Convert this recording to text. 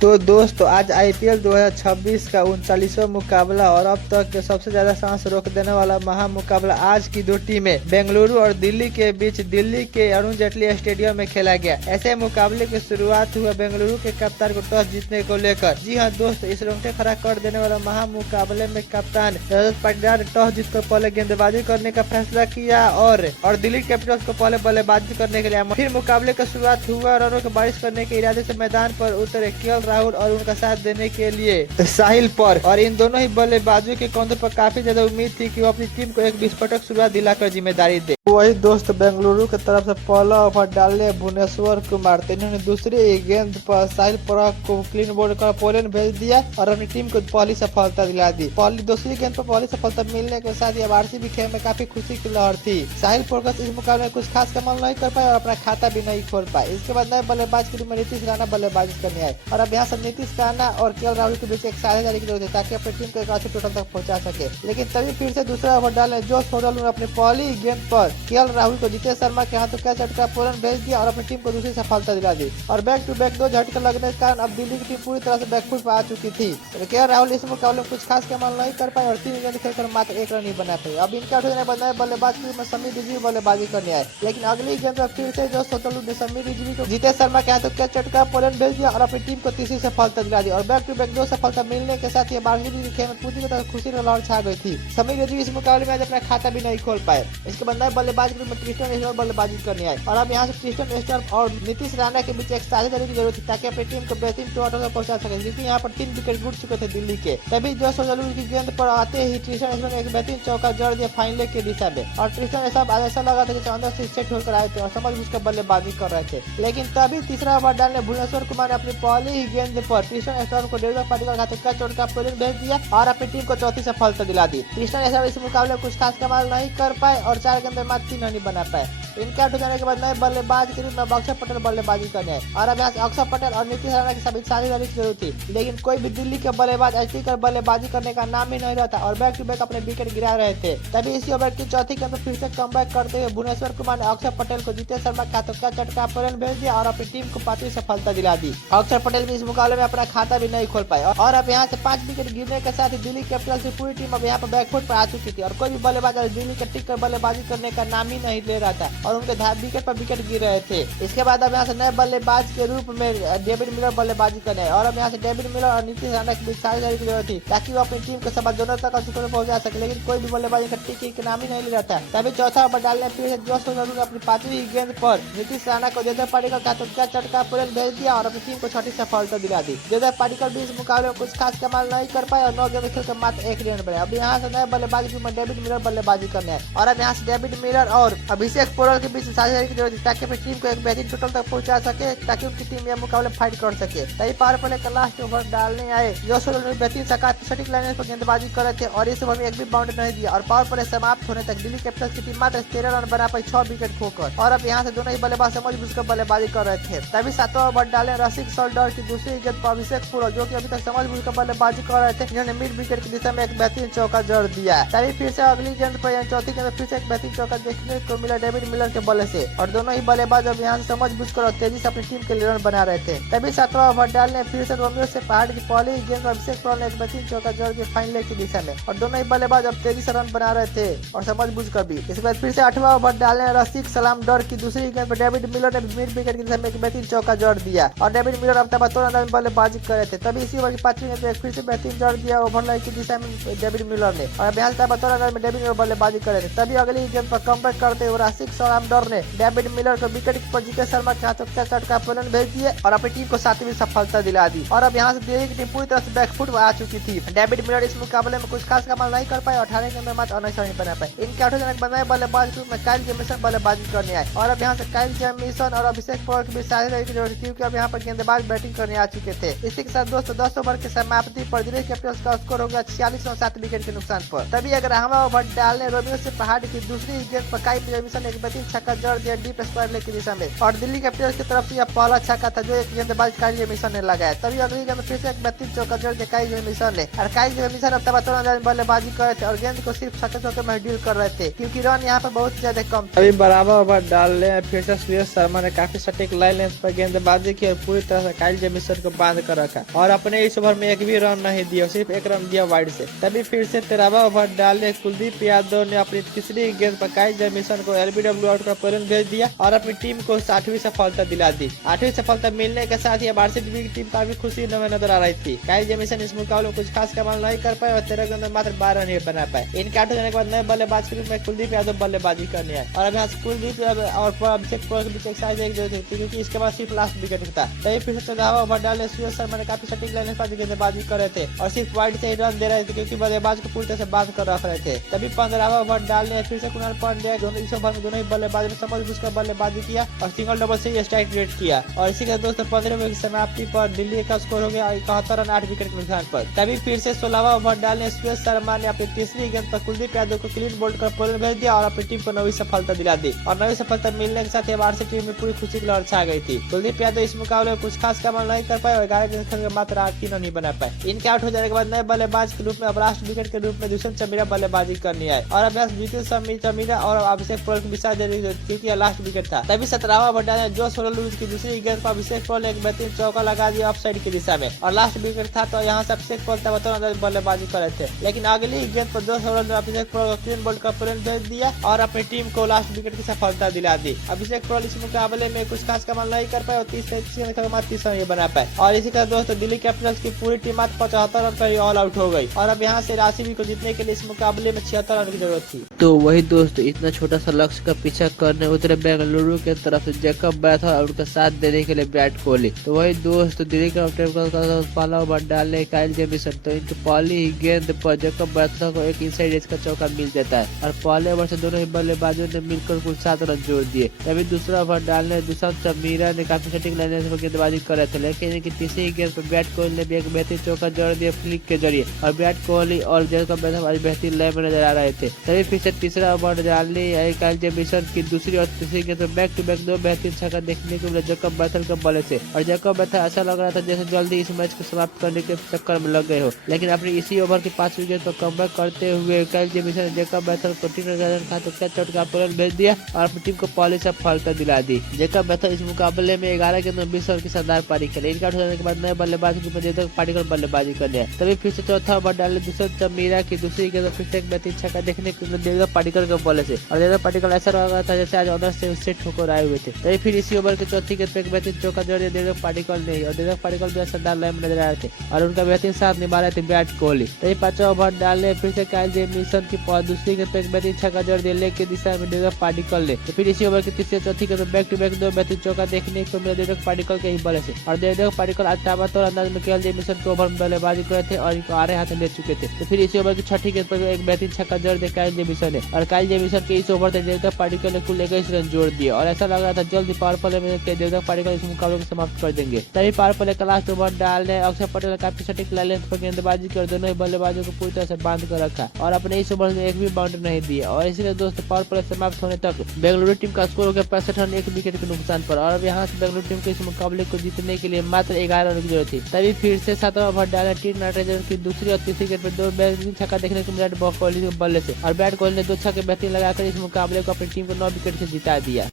तो दोस्तों आज आईपीएल 2026 का 39वां मुकाबला और अब तक के सबसे ज्यादा सांस रोक देने वाला महामुकाबला आज की दो टीमें बेंगलुरु और दिल्ली के बीच दिल्ली के अरुण जेटली स्टेडियम में खेला गया। ऐसे मुकाबले की शुरुआत हुआ बेंगलुरु के कप्तान को टॉस जीतने को लेकर। जी हां दोस्तों, इस रोंगटे खड़ा कर देने वाला महामुकाबले में कप्तान रजत पाटीदार ने टॉस जीतकर पहले गेंदबाजी करने का फैसला किया और दिल्ली कैपिटल्स को पहले बल्लेबाजी करने के लिए। फिर मुकाबले की शुरुआत हुआ। रनों की बारिश करने के इरादे से मैदान पर उतरे केएल राहुल और उनका साथ देने के लिए साहिल पर, और इन दोनों ही बल्लेबाजों के कंधों पर काफी ज्यादा उम्मीद थी कि वो अपनी टीम को एक विस्फोटक शुरुआत दिलाकर जिम्मेदारी दे। वही दोस्त बेंगलुरु की तरफ से पहला ओवर डालने भुवनेश्वर कुमार, इन्होंने दूसरी गेंद पर साहिल पराग को क्लीन बोल्ड कर पोलैंड भेज दिया और अपनी टीम को पहली सफलता दिला दी। दूसरी गेंद पर पहली सफलता मिलने के साथ ही आरसीबी खेल में काफी खुशी की लहर थी। साहिल पराग इस मुकाबले में कुछ खास कमाल नहीं कर पाए और अपना खाता भी नहीं खोल पाए। इसके बाद नए बल्लेबाज के रूप में नीतीश राणा बल्लेबाजी करने आए और अब यहाँ से नीतीश राणा और केएल राहुल के बीच एक साझेदारी की जरूरत है ताकि अपनी टीम को एक अच्छे टोटल तक पहुंचा सके। लेकिन तभी फिर से दूसरा ओवर डालने जोश होडल ने अपनी पहली गेंद पर केएल राहुल को जितेश शर्मा के हाथों का झटका पोलैंड भेज दिया और अपनी टीम को दूसरी सफलता दिला दी। और बैक टू बैक दो झटके लगने के कारण अब दिल्ली की टीम पूरी तरह से बैकफुट पर आ चुकी थी। केएल राहुल इस मुकाबले में कुछ खास कमाल नहीं कर पाए और 3 गेंद खेलकर मात्र 1 रन ही बना पाए। अब इनके आउट होने बाद नए बल्लेबाज के रूप में समीर रिजवी बल्लेबाजी करने आए, लेकिन अगली गेंद पर फिर से जोश होडल ने समीर रिजवी को जितेश शर्मा के हाथों का झटका पोलैंड भेज दिया और अपनी टीम को तीसरी सफलता दिला दी। और बैक टू बैक 2 सफलता मिलने के साथ ही आरसीबी के खेल में पूरी तरह खुशी की लहर छा गई थी। समीर रिजवी इस मुकाबले में आज अपना खाता भी नहीं खोल पाए। इसके बाद नए बल्लेबाज के रूप में क्रिस्टियन एस्टर बल्लेबाजी करने आए और अब यहाँ से क्रिस्टियन एस्टर और नीतीश राणा के बीच एक साझेदारी की जरूरत थी ताकि अपनी टीम को बेहतरीन टोटल तक पहुंचा सके, क्योंकि यहाँ पर 3 विकेट गिर चुके थे दिल्ली के। तभी जोश होडल की गेंद पर आते ही क्रिस्टियन एस्टर ने एक बेहतरीन चौका जड़ दिया फाइनल के दिशा में और क्रिस्टियन एस्टर आज ऐसा लगा था जैसे अंदर से सेट होकर आए थे और समझ बुझकर बल्लेबाजी कर रहे थे। लेकिन तभी तीसरा ओवर डालने भुवनेश्वर कुमार ने अपनी पहली ही गेंद पर क्रिस्टियन एस्टर को रजत पाटीदार के हाथों का चोट पोलैंड भेज दिया और अपनी टीम को चौथी सफलता दिला दी। क्रिस्टियन एस्टर इस मुकाबले में कुछ खास कमाल नहीं कर पाए और 4 गेंद में मात्र 3 रन बना पाए। इनके आउट हो जाने के बाद नए बल्लेबाज के रूप में अक्षर पटेल बल्लेबाजी करने आए और अब यहाँ से अक्षर पटेल और नीतीश राणा की सभी साझेदारी की जरूरत थी, लेकिन कोई भी दिल्ली के बल्लेबाज ऐसी कर बल्लेबाजी करने का नाम ही नहीं रहता और बैक टू बैक अपने विकेट गिरा रहे थे। तभी इसी ओवर की चौथी गेंद पर फिर से कमबैक करते हुए भुवनेश्वर कुमार ने अक्षर पटेल को जितेश शर्मा के हाथों का झटका पोलैंड भेज दिया और अपनी टीम को 5वीं सफलता दिला दी। अक्षर पटेल भी इस मुकाबले में अपना खाता भी नहीं खोल पाए और अब यहाँ से 5 विकेट गिरने के साथ ही दिल्ली कैपिटल्स की पूरी टीम अब यहाँ पर बैकफुट पर आ चुकी थी और कोई भी बल्लेबाज दिल्ली के टिक कर बल्लेबाजी करने का नाम ही नहीं ले रहा था और उनके विकेट पर विकेट गिर रहे थे। इसके बाद अब यहाँ से नए बल्लेबाज के रूप में डेविड मिलर बल्लेबाजी करने और अब यहाँ से डेविड मिलर और नीतीश राणा के बीच साझेदारी की जरूरत थी ताकि वो अपनी टीम को सब दोनों तक स्कोर में पहुंचा सके, लेकिन कोई भी बल्लेबाज टिक के नाम ही नहीं ले रहा था। तभी चौथा ओवर डालने फिर से जोश होडल ने अपनी 5वीं गेंद पर नीतीश राणा को रजत पाटीदार के हाथों का झटका पोलैंड भेज दिया और अपनी टीम को 6ठी सफलता दिला दी। रजत पाटीदार भी इस मुकाबले में कुछ खास कमाल नहीं कर पाए और 9 गेंद खेलकर मात्र 1 रन बनाए। अब यहाँ से नए बल्लेबाज के रूप में डेविड मिलर बल्लेबाजी करने आए और अब यहाँ से डेविड मिलर और अभिषेक पोलर के बीच साझेदारी की जरूरत थी ताकि अपनी टीम को एक बेहतरीन टोटल तक पहुंचा सके ताकि उनकी टीम यह मुकाबले फाइट कर सके। तभी पावर प्ले का लास्ट ओवर डालने आए जोश होडल ने बेहतरीन सटीक लाइन पर गेंदबाजी कर रहे थे और इस ओवर में एक भी बाउंड्री नहीं दिया और पावर प्ले समाप्त होने तक दिल्ली कैपिटल्स की टीम मात्र 13 रन बना पाई 6 विकेट खोकर और अब यहाँ से दोनों ही बल्लेबाज समझ बुझकर बल्लेबाजी कर रहे थे। तभी 7वां ओवर डाले रसिक सोल्डर की दूसरी गेंद पर अभिषेक पुरोहित जो कि अभी तक समझ बुझकर बल्लेबाजी कर रहे थे, जिन्होंने मिड विकेट की दिशा में एक बेहतरीन चौका जड़ दिया। तभी फिर से अगली गेंद पर चौथी गेंद फिर से एक बेहतरीन चौका देखने को मिला डेविड मिलर के बल्ले से और दोनों ही बल्लेबाज अब यहाँ से समझ बुझकर और तेजी से अपनी टीम के लिए रन बना रहे थे। तभी 7वां ओवर डालने फिर से रोमियो से पहाड़ की पहली गेंद पर अभिषेक पुरोहित ने एक बेहतरीन चौका जड़ दिया फाइनल की दिशा में और दोनों ही बल्लेबाज अब तेजी से रन बना रहे थे और समझ बुझकर भी। इसके बाद फिर से 8वां ओवर डालने रसिक सलाम डर की दूसरी गेंद पर डेविड मिलर ने मिड विकेट की दिशा में एक बेहतरीन चौका जड़ दिया और डेविड मिलर अब तक 72 रन बल्लेबाजी कर रहे थे। तभी इसी ओवर की 5वीं गेंद पर फिर से बेहतरीन जड़ दिया ओवरलाइन की दिशा में डेविड मिलर ने और यहाँ से 72 रन में डेविड मिलर बल्लेबाजी कर रहे थे। तभी अगली गेंद पर कमबैक करते हुए रसिक सलाम डर ने डेविड मिलर को विकेट पर जितेश शर्मा के हाथों का झटका पोलैंड भेज दिए और अपनी टीम को 7वीं सफलता दिला दी और अब यहाँ से दिल्ली की टीम पूरी तरह से बैकफुट आ चुकी थी। डेविड मिलर इस मुकाबले में कुछ खास कमाल नहीं कर पाए और 18 गेंद में मात्र 19 रन बना पाए। इनके 8 जन बनाए बल्लेबाज के रूप में काइल जेमिसन बल्लेबाजी करने आए और अब यहाँ से काइल जेमिसन और अभिषेक पुरोहित के बीच साझेदारी की जरूरत थी क्योंकि अब यहाँ पर गेंदबाज बैटिंग करने आ चुके थे। इसी के साथ दोस्तों 10 ओवर की समाप्ति पर दिल्ली कैपिटल्स का स्कोर हो गया 46 रन 7 विकेट के नुकसान पर। तभी 11वां ओवर डालने रोमियो से पहाड़ की दूसरी गेंद पर काइल जेमिसन ने एक बेहतरीन छक्का जड़ दिया डीप स्क्वायर लेग की दिशा में, और दिल्ली कैपिटल्स की तरफ से यह पहला छक्का था जो एक गेंदबाज काइल जेमिसन ने लगाया। तभी अगली गेंद में फिर से एक बेहतरीन चौका जड़ दिया काइल जेमिसन ने, और काइल जेमिसन अब तबादला अंदाज में बल्लेबाजी कर रहे थे और गेंद को सिर्फ छक्के चौके में डील कर रहे थे क्योंकि रन यहाँ पर बहुत ज्यादा कम थे। अभी बराबर ओवर डालने में फिर से सुरेश शर्मा ने काफी सटीक लाइन लेंथ पर गेंदबाजी की और पूरी तरह से काइल जेमिसन को बांध कर रखा और अपने इस ओवर में एक भी रन नहीं दिया, सिर्फ एक रन दिया वाइड से। तभी फिर से 13वां ओवर डालने कुलदीप यादव ने अपनी तीसरी गेंद पर काइल जेमिसन को एलबीडब्ल्यू आउट का परिणाम भेज दिया और अपनी टीम को 8वीं सफलता दिला दी। 8वीं सफलता मिलने के साथ ही आरसीबी की टीम काफी खुशी में नजर आ रही थी। काइल जेमिसन इस मुकाबले में कुछ खास कमाल नहीं कर पाए और 13 गेंद में मात्र 12 रन बना पाए। इनके आउट हो जाने के बाद नए बल्लेबाज के रूप में कुलदीप यादव बल्लेबाजी करने आए और अभी कुलदीप और अभिषेक पोल के बीच एक साइज एक जरूरत थी क्योंकि इसके बाद सिर्फ लास्ट विकेट था। तभी फिर से 14वां ओवर डाले सुरेश शर्मा ने काफी सटीक लाइन पर गेंदबाजी कर रहे थे और सिर्फ वाइड से ही रन दे रहे थे क्योंकि बल्लेबाज को पूरी तरह से बांध कर रख रहे थे। तभी 15वां ओवर डालने फिर से कुणाल पांड्या इस ओवर में दोनों ही बल्लेबाज ने समझ बूझ कर बल्लेबाजी किया और सिंगल डबल से स्ट्राइक रेट किया और इसी के दोस्तों 15वें की समाप्ति पर दिल्ली का स्कोर हो गया 71 रन 8 विकेट के नुकसान पर। तभी फिर से 16वां ओवर डालने सुरेश शर्मा ने अपनी तीसरी गेंद पर कुलदीप यादव को क्लीन बोल्ड कर पोल भेज दिया और अपनी टीम को 9वीं सफलता दिला दी और 9वीं सफलता मिलने के साथ ही आरसीबी टीम में पूरी खुशी की लहर छा गई थी। कुलदीप यादव इस मुकाबले में कुछ खास कमाल नहीं कर पाए और 11 गेंद खेल कर मात्र 8 रन नहीं बना पाए। इनके आउट हो जाने के बाद नए बल्लेबाज के रूप में अब लास्ट विकेट के रूप में दुष्यंत चमीरा बल्लेबाजी करने आए और अभ्यास जीतू चमीरा और अभिषेक पोल को विश्वास दे रही क्योंकि लास्ट विकेट था। तभी 17वां ओवर डाले जोश लुइस की दूसरी गेंद पर अभिषेक पोल ने एक बेहतरीन चौका लगा दिया ऑफसाइड की दिशा में और लास्ट विकेट था तो यहाँ से अभिषेक पोल तबादला बल्लेबाजी कर रहे थे, लेकिन अगली गेंद पर जोश ने अभिषेक पोल को क्लीन बोल्ड का परिणाम भेज दिया और अपनी टीम को लास्ट विकेट की सफलता दिला दी। अभिषेक पोल इस मुकाबले में कुछ खास कमाल नहीं कर पाए और 30 रन बना पाए और इसी तरह दोस्तों दिल्ली कैपिटल्स की पूरी टीम मात्र 75 रन पर ऑल आउट हो गई और अब यहाँ से आरसीबी को जीतने के लिए इस मुकाबले में 76 रन की जरूरत थी। तो वही दोस्तों इतना छोटा सा लक्ष्य का पीछा करने उतरे बेंगलुरु के तरफ से जैकब बैथा और उनका साथ देने के लिए विराट कोहली। तो वही दोस्तों दिल्ली का पहला ओवर डालने काइल जेमिसन तो इनकी पहली गेंद पर जैकब बैथा को एक इनसाइड एज का चौका मिल जाता है और पहले ओवर से दोनों ही बल्लेबाजों ने मिलकर कुल 7 रन जोड़ दिए। तभी दूसरा ओवर डालने दुष्यंत चमीरा ने काफी सटीक लाइन पर गेंदबाजी कर रहे थे, लेकिन इनकी तीसरी गेंद पर विराट कोहली ने भी एक बेहतरीन चौका जोड़ दिया फ्लिक के जरिए और विराट कोहली और जैकब बैथा आज बेहतरीन लय में नजर आ रहे थे। तभी फिर से तीसरा ओवर डालने काइल जेमिसन की दूसरी और तीसरी गेंद पर बैक टू बैक 2 बेहतरीन छक्का देखने को मिला जैकब बैथा के बल्ले से और जैकब बैथा ऐसा लग रहा था जैसे जल्दी इस मैच को समाप्त करने के चक्कर में लग गए हो, लेकिन अपनी इसी ओवर की 5वीं गेंद पर कमबैक करते हुए काइल जेमिसन ने जैकब बैथा को 3 रन खाते कैच आउट का परिणाम भेज दिया और अपनी टीम को पहली सफलता दिला दी। जैकब बैथा इस मुकाबले में 11 गेंद में 20 रन की शानदार पारी खेले। इनका होने के बाद नए बल्लेबाज के रूप में देवदत्त पाटिकल बल्लेबाजी करने आए। तभी फिर से चौथा ओवर डाले दुष्यंत चमीरा की दूसरी गेंद फिर से एक बेहतरीन छक्का देखने को मिला देवदत्त पाटिकल के बल्ले से और देवदत्त पाटिकल ऐसा लग रहा था जैसे आज ऑनर से सेट होकर आए हुए थे। तभी फिर इसी ओवर के चौथी गेंद पे एक बेहतरीन चौका जोड़ दिया देवदत्त पाटिकल ने और देवदत्त पाटिकल भी शानदार लय में नजर आ रहे थे और उनका बेहतरीन साथ निभा रहे थे विराट कोहली। तभी 5वां ओवर डालने फिर से काइल जेमिसन की दूसरी गेंद पे एक बेहतरीन छक्का जोड़ दिया लेग की दिशा में देवदत्त पाटिकल ने। तो फिर इसी ओवर की तीसरी चौथी गेंद बैक टू बैक 2 बेहतरीन चौका देखने को मिला देवदत्त पाटिकल के ही बल्ले से और देवदत्त पाटिकल आज ताबड़तोड़ अंदाज में काइल जेमिसन को ओवर में बल्लेबाजी कर रहे थे और इनको आरे हाथ ले चुके थे। तो फिर इसी ओवर की छठी गेंद पर एक बेहतरीन छक्का जोड़ दिया काइल जेमिसन ने और काइल जेमिसन के इस ओवर से देवदत्त पाटिकल ने कुल 21 रन जोड़ दिए और ऐसा लग रहा था जल्दी पावर प्ले में देवदत्त पाटिकल इस मुकाबले को समाप्त कर देंगे। तभी पावर प्ले का लास्ट ओवर डालने अक्षर पटेल काफी सटीक लेंथ पर गेंदबाजी कर दोनों ही बल्लेबाजों को पूरी तरह से बांध कर रखा और अपने इस ओवर में एक भी बाउंड्री नहीं दिया और इसलिए दोस्तों पावर प्ले समाप्त होने तक बेंगलुरु टीम का स्कोर हो गया 65 रन 1 विकेट के नुकसान पर और अब यहाँ से बेंगलुरु टीम को इस मुकाबले को जीतने के लिए मात्र 11 रन की जरूरत थी। तभी फिर से 7वां ओवर डाला टीम नाइट्रोजन की दूसरी और तीसरी गेंद पर 2 बेहतरीन छक्का देखने को मिला कोहली के बल्ले से और विराट कोहली ने 2 छक्के बेहतरीन लगाकर इस मुकाबले को अपनी टीम को 9 विकेट से जिता दिया।